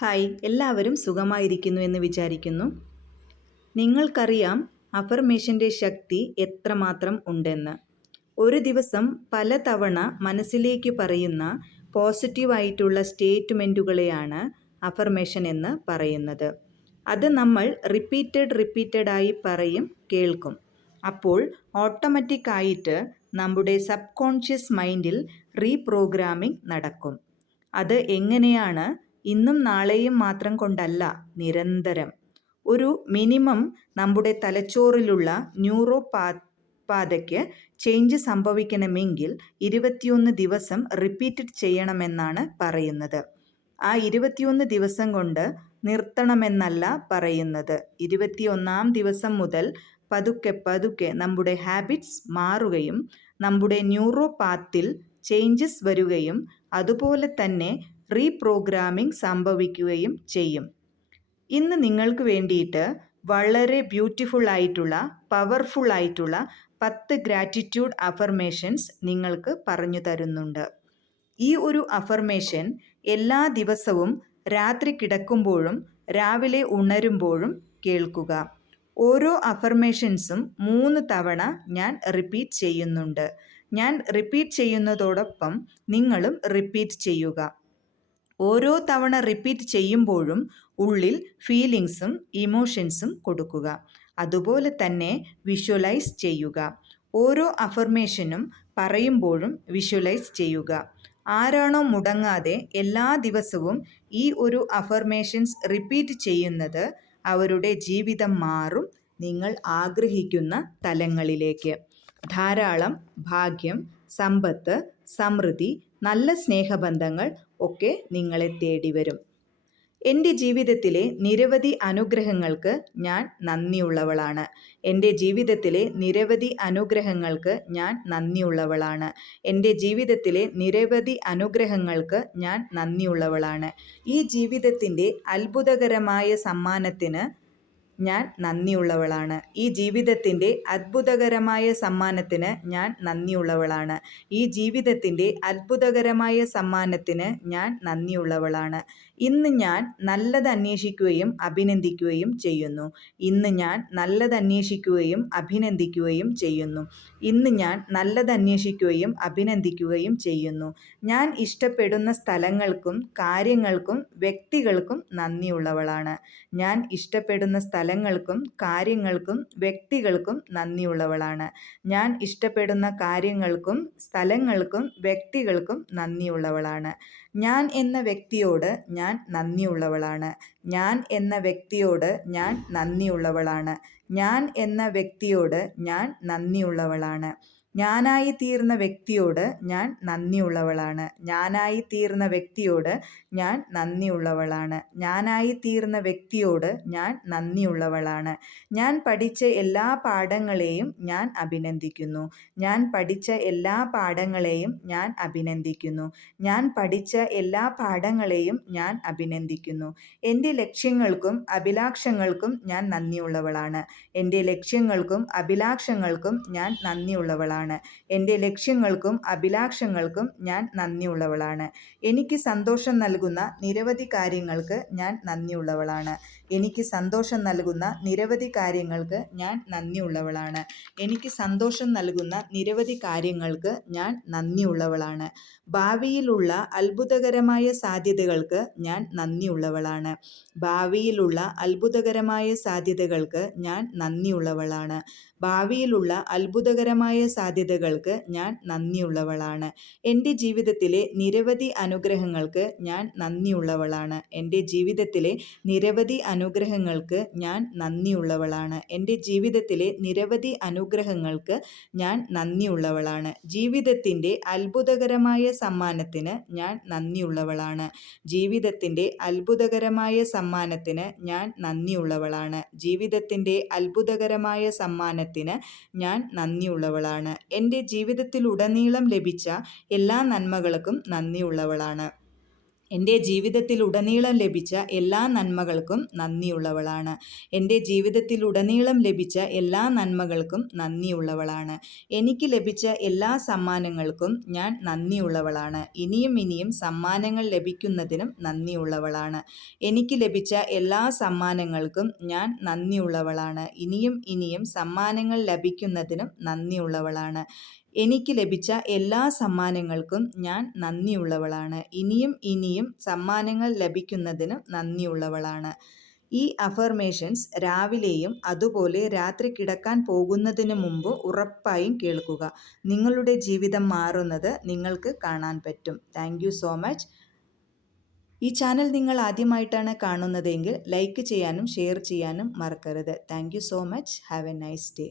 Hi എല്ലാവരും സുഖമായിരിക്കുന്നു എന്ന് വിചാരിക്കുന്നു. നിങ്ങൾക്കറിയാം അഫർമേഷന്റെ ശക്തി എത്രമാത്രം ഉണ്ടെന്ന്. ഒരു ദിവസം പലതവണ മനസ്സിലേക്ക് പറയുന്ന പോസിറ്റീവായിട്ടുള്ള സ്റ്റേറ്റ്മെന്റുകളെയാണ് അഫർമേഷൻ എന്ന് പറയുന്നത്. അത് നമ്മൾ റിപ്പീറ്റഡ് റിപ്പീറ്റഡായി പറയും കേൾക്കും. അപ്പോൾ ഓട്ടോമാറ്റിക്കായിട്ട് നമ്മുടെ സബ് കോൺഷ്യസ് മൈൻഡിൽ റീപ്രോഗ്രാമിംഗ് നടക്കും. അത് എങ്ങനെയാണ് ഇന്നും നാളെയും മാത്രം കൊണ്ടല്ല നിരന്തരം. ഒരു മിനിമം നമ്മുടെ തലച്ചോറിലുള്ള ന്യൂറോ പാതയ്ക്ക് ചേഞ്ച് സംഭവിക്കണമെങ്കിൽ ഇരുപത്തിയൊന്ന് ദിവസം റിപ്പീറ്റഡ് ചെയ്യണമെന്നാണ് പറയുന്നത്. ആ ഇരുപത്തിയൊന്ന് ദിവസം കൊണ്ട് നിർത്തണമെന്നല്ല പറയുന്നത്. ഇരുപത്തിയൊന്നാം ദിവസം മുതൽ പതുക്കെ പതുക്കെ നമ്മുടെ ഹാബിറ്റ്സ് മാറുകയും നമ്മുടെ ന്യൂറോ പാത്തിൽ ചേഞ്ചസ് വരികയും അതുപോലെ തന്നെ റീപ്രോഗ്രാമിംഗ് സംഭവിക്കുകയും ചെയ്യും. ഇന്ന് നിങ്ങൾക്ക് വേണ്ടിയിട്ട് വളരെ ബ്യൂട്ടിഫുൾ ആയിട്ടുള്ള പവർഫുൾ ആയിട്ടുള്ള പത്ത് ഗ്രാറ്റിറ്റ്യൂഡ് അഫർമേഷൻസ് നിങ്ങൾക്ക് പറഞ്ഞു തരുന്നുണ്ട്. ഈ ഒരു അഫർമേഷൻ എല്ലാ ദിവസവും രാത്രി കിടക്കുമ്പോഴും രാവിലെ ഉണരുമ്പോഴും കേൾക്കുക. ഓരോ അഫർമേഷൻസും മൂന്ന് തവണ ഞാൻ റിപ്പീറ്റ് ചെയ്യുന്നുണ്ട്. ഞാൻ റിപ്പീറ്റ് ചെയ്യുന്നതോടൊപ്പം നിങ്ങളും റിപ്പീറ്റ് ചെയ്യുക. ഓരോ തവണ റിപ്പീറ്റ് ചെയ്യുമ്പോഴും ഉള്ളിൽ ഫീലിങ്സും ഇമോഷൻസും കൊടുക്കുക. അതുപോലെ തന്നെ വിഷ്വലൈസ് ചെയ്യുക. ഓരോ അഫർമേഷനും പറയുമ്പോഴും വിഷ്വലൈസ് ചെയ്യുക. ആരാണോ മുടങ്ങാതെ എല്ലാ ദിവസവും ഈ ഒരു അഫർമേഷൻസ് റിപ്പീറ്റ് ചെയ്യുന്നത് അവരുടെ ജീവിതം മാറും. നിങ്ങൾ ആഗ്രഹിക്കുന്ന തലങ്ങളിലേക്ക്. ധാരാളം ഭാഗ്യം സമ്പത്ത് സമൃദ്ധി നല്ല സ്നേഹബന്ധങ്ങൾ ഒക്കെ നിങ്ങളെ തേടി വരും എന്റെ ജീവിതത്തിലെ നിരവധി അനുഗ്രഹങ്ങൾക്ക് ഞാൻ നന്ദിയുള്ളവളാണ്. എന്റെ ജീവിതത്തിലെ നിരവധി അനുഗ്രഹങ്ങൾക്ക് ഞാൻ നന്ദിയുള്ളവളാണ്. എന്റെ ജീവിതത്തിലെ നിരവധി അനുഗ്രഹങ്ങൾക്ക് ഞാൻ നന്ദിയുള്ളവളാണ്. ഈ ജീവിതത്തിന്റെ അത്ഭുതകരമായ സമ്മാനത്തിന് ഞാൻ നന്ദിയുള്ളവളാണ്. ഈ ജീവിതത്തിന്റെ അത്ഭുതകരമായ സമ്മാനത്തിന് ഞാൻ നന്ദിയുള്ളവളാണ്. ഈ ജീവിതത്തിന്റെ അത്ഭുതകരമായ സമ്മാനത്തിന് ഞാൻ നന്ദിയുള്ളവളാണ്. ഇന്ന് ഞാൻ നല്ലത് അന്വേഷിക്കുകയും അഭിനന്ദിക്കുകയും ചെയ്യുന്നു. ഇന്ന് ഞാൻ നല്ലത് അന്വേഷിക്കുകയും അഭിനന്ദിക്കുകയും ചെയ്യുന്നു. ഇന്ന് ഞാൻ നല്ലത് അന്വേഷിക്കുകയും അഭിനന്ദിക്കുകയും ചെയ്യുന്നു. ഞാൻ ഇഷ്ടപ്പെടുന്ന സ്ഥലങ്ങൾക്കും കാര്യങ്ങൾക്കും വ്യക്തികൾക്കും നന്ദിയുള്ളവളാണ്. ഞാൻ ഇഷ്ടപ്പെടുന്ന സ്ഥലങ്ങൾക്കും കാര്യങ്ങൾക്കും വ്യക്തികൾക്കും നന്ദിയുള്ളവളാണ്. ഞാൻ ഇഷ്ടപ്പെടുന്ന കാര്യങ്ങൾക്കും സ്ഥലങ്ങൾക്കും വ്യക്തികൾക്കും നന്ദിയുള്ളവളാണ്. ഞാൻ എന്ന വ്യക്തിയോട് ഞാൻ നന്ദിയുള്ളവളാണ്. ഞാൻ എന്ന വ്യക്തിയോട് ഞാൻ നന്ദിയുള്ളവളാണ്. ഞാൻ എന്ന വ്യക്തിയോട് ഞാൻ നന്ദിയുള്ളവളാണ്. ഞാനായി തീർന്ന വ്യക്തിയോട് ഞാൻ നന്ദിയുള്ളവളാണ്. ഞാനായി തീർന്ന വ്യക്തിയോട് ഞാൻ നന്ദിയുള്ളവളാണ്. ഞാനായി തീർന്ന വ്യക്തിയോട് ഞാൻ നന്ദിയുള്ളവളാണ്. ഞാൻ പഠിച്ച എല്ലാ പാഠങ്ങളെയും ഞാൻ അഭിനന്ദിക്കുന്നു. ഞാൻ പഠിച്ച എല്ലാ പാഠങ്ങളെയും ഞാൻ അഭിനന്ദിക്കുന്നു. ഞാൻ പഠിച്ച എല്ലാ പാഠങ്ങളെയും ഞാൻ അഭിനന്ദിക്കുന്നു. എന്റെ ലക്ഷ്യങ്ങൾക്കും അഭിലാഷങ്ങൾക്കും ഞാൻ നന്ദിയുള്ളവളാണ്. എന്റെ ലക്ഷ്യങ്ങൾക്കും അഭിലാഷങ്ങൾക്കും ഞാൻ നന്ദിയുള്ളവളാണ്. ഉള്ളവളാണ്. എന്റെ ലക്ഷ്യങ്ങൾക്കും അഭിലാഷങ്ങൾക്കും ഞാൻ നന്ദിയുള്ളവളാണ്. എനിക്ക് സന്തോഷം നൽകുന്ന നിരവധി കാര്യങ്ങൾക്ക് ഞാൻ നന്ദിയുള്ളവളാണ്. എനിക്ക് സന്തോഷം നൽകുന്ന നിരവധി കാര്യങ്ങൾക്ക് ഞാൻ നന്ദിയുള്ളവളാണ്. എനിക്ക് സന്തോഷം നൽകുന്ന നിരവധി കാര്യങ്ങൾക്ക് ഞാൻ നന്ദിയുള്ളവളാണ്. ഭാവിയിലുള്ള അത്ഭുതകരമായ സാധ്യതകൾക്ക് ഞാൻ നന്ദിയുള്ളവളാണ്. ഭാവിയിലുള്ള അത്ഭുതകരമായ സാധ്യതകൾക്ക് ഞാൻ നന്ദിയുള്ളവളാണ്. ഭാവിയിലുള്ള അത്ഭുതകരമായ സാധ്യതകൾക്ക് ഞാൻ നന്ദിയുള്ളവളാണ്. എന്റെ ജീവിതത്തിലെ നിരവധി അനുഗ്രഹങ്ങൾക്ക് ഞാൻ നന്ദിയുള്ളവളാണ്. എന്റെ ജീവിതത്തിലെ നിരവധി അനുഗ്രഹങ്ങൾക്ക് ഞാൻ നന്ദിയുള്ളവളാണ്. എന്റെ ജീവിതത്തിലെ നിരവധി അനുഗ്രഹങ്ങൾക്ക് ഞാൻ നന്ദിയുള്ളവളാണ്. ജീവിതത്തിന്റെ അത്ഭുതകരമായ സമ്മാനത്തിന് ഞാൻ നന്ദിയുള്ളവളാണ്. ജീവിതത്തിന്റെ അത്ഭുതകരമായ സമ്മാനത്തിന് ഞാൻ നന്ദിയുള്ളവളാണ്. ജീവിതത്തിന്റെ അത്ഭുതകരമായ സമ്മാനത്തിന് ഞാൻ നന്ദിയുള്ളവളാണ്. എന്റെ ജീവിതത്തിലുടനീളം ലഭിച്ച എല്ലാ നന്മകൾക്കും നന്ദിയുള്ളവളാണ് എന്റെ ജീവിതത്തിലുടനീളം ലഭിച്ച എല്ലാ നന്മകൾക്കും നന്ദിയുള്ളവളാണ്. എന്റെ ജീവിതത്തിലുടനീളം ലഭിച്ച എല്ലാ നന്മകൾക്കും നന്ദിയുള്ളവളാണ്. എനിക്ക് ലഭിച്ച എല്ലാ സമ്മാനങ്ങൾക്കും ഞാൻ നന്ദിയുള്ളവളാണ്. ഇനിയും ഇനിയും സമ്മാനങ്ങൾ ലഭിക്കുന്നതിനും നന്ദിയുള്ളവളാണ്. എനിക്ക് ലഭിച്ച എല്ലാ സമ്മാനങ്ങൾക്കും ഞാൻ നന്ദിയുള്ളവളാണ്. ഇനിയും ഇനിയും സമ്മാനങ്ങൾ ലഭിക്കുന്നതിനും നന്ദിയുള്ളവളാണ്. എനിക്ക് ലഭിച്ച എല്ലാ സമ്മാനങ്ങൾക്കും ഞാൻ നന്ദിയുള്ളവളാണ്. ഇനിയും ഇനിയും സമ്മാനങ്ങൾ ലഭിക്കുന്നതിനും നന്ദിയുള്ളവളാണ്. ഈ അഫർമേഷൻസ് രാവിലെയും അതുപോലെ രാത്രി കിടക്കാൻ പോകുന്നതിന് മുമ്പ് ഉറപ്പായും കേൾക്കുക. നിങ്ങളുടെ ജീവിതം മാറുന്നത് നിങ്ങൾക്ക് കാണാൻ പറ്റും. താങ്ക് സോ മച്ച് ഈ ചാനൽ നിങ്ങൾ ആദ്യമായിട്ടാണ് കാണുന്നതെങ്കിൽ ലൈക്ക് ചെയ്യാനും ഷെയർ ചെയ്യാനും മറക്കരുത്. Thank so much have a nice day